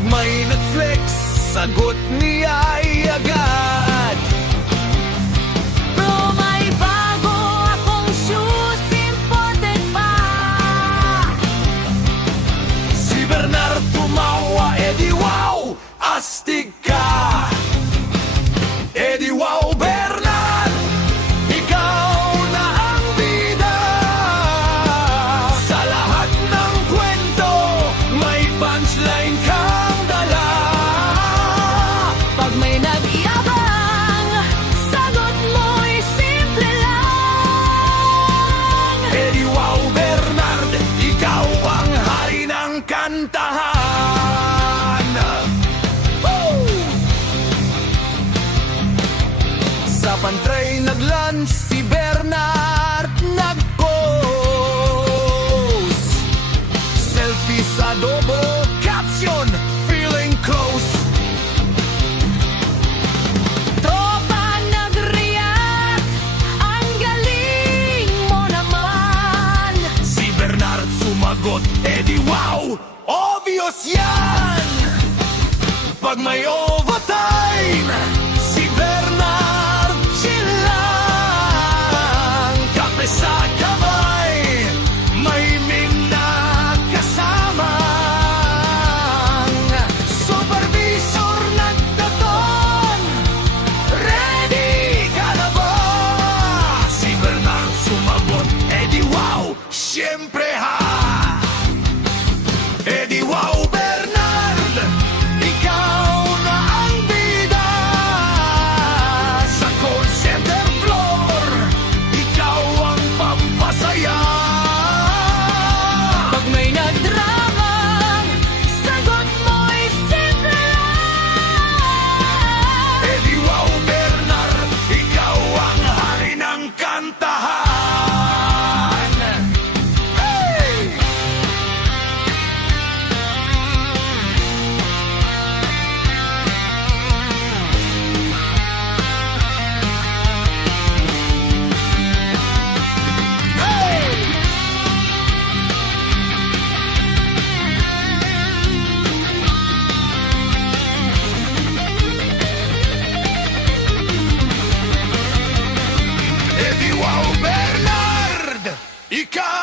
Pag may Netflix, sagot niya ay agad. Bro, may bago akong shoes, imported pa. Si Bernard tumawa, edi wow, astig ka. Edi wow, Bernard, ikaw na ang bida. Sa lahat ng kwento, may punchline kang dala. Pag may nag-iabang, sagot mo'y simple lang. Edi wow, Bernard, ikaw ang hari ng kantahan. Sa pantry nag-lunch si Bernard, nag-pose. Selfie sa adobo, caption, feeling close. Tropa nag-react, ang galing mo naman. Si Bernard sumagot, edi wow, obvious yan. Pag may overtime, si Bernard chill lang. Kape sa kamay, may minakasamang supervisor nagtaton. Ready ka na ba? Si Bernard sumagot, edi wow, syempre ha. Edi wow, Bernard, ikaw na ang bida. Sa call center floor, ikaw ang pampasaya. Pag may nagdrama, sagot mo'y simple lang. Edi wow, Bernard, ikaw ang hari ng kantahan. Hey! Hey! Edi wow, Bernard, ikaw